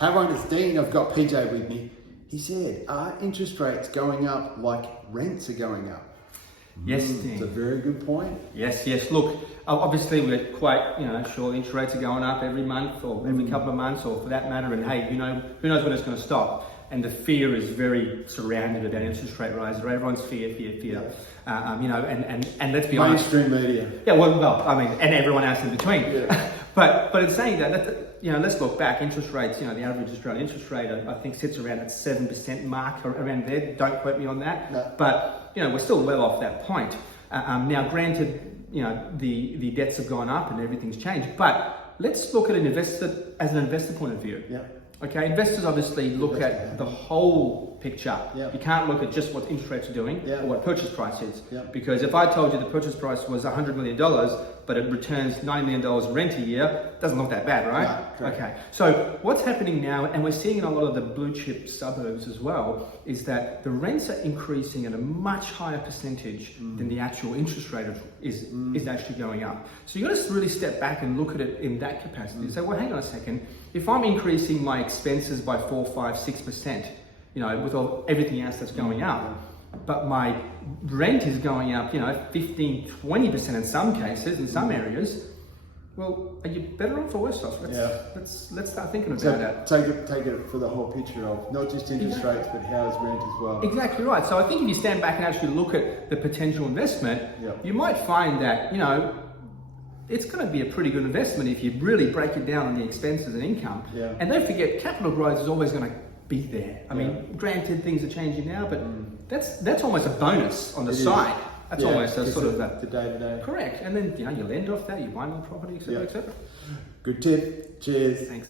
How long is Dean? I've got PJ with me. He said, are interest rates going up like rents are going up? Yes, Dean. It's a very good point. Yes. Look, obviously we're quite, sure interest rates are going up every month or every couple of months, or for that matter. And hey, who knows when it's going to stop? And the fear is very surrounded about interest rate rises. Everyone's fear. And let's be honest. Mainstream media. Yeah, and everyone else in between. Yeah. But it's saying that, let's look back. Interest rates, the average Australian interest rate, I think, sits around that 7% mark, around there. Don't quote me on that. No. But, we're still well off that point. Now, granted, the debts have gone up and everything's changed. But let's look at an investor point of view. Yeah. Okay, investors obviously look at the whole picture. Yep. You can't look at just what interest rates are doing or what purchase price is. Yep. Because if I told you the purchase price was $100 million, but it returns $90 million rent a year, it doesn't look that bad, right? No, okay, so what's happening now, and we're seeing in a lot of the blue chip suburbs as well, is that the rents are increasing at a much higher percentage than the actual interest rate is actually going up. So you've got to really step back and look at it in that capacity and say, well, hang on a second, if I'm increasing my expenses by 4, 5, 6%, with everything else that's going up, but my rent is going up, 15, 20% in some cases, in some areas, well, are you better off or worse off? Let's start thinking about that. Take it for the whole picture of not just interest rates, but house rent as well. Exactly right. So I think if you stand back and actually look at the potential investment, you might find that, it's going to be a pretty good investment if you really break it down on the expenses and income. Yeah. And don't forget, capital growth is always going to be there. I mean, granted, things are changing now, but that's almost a bonus on the side. That's almost a sort of the day-to-day. Correct. And then, you lend off that, you buy more property, etc., etc. Good tip. Cheers. Thanks.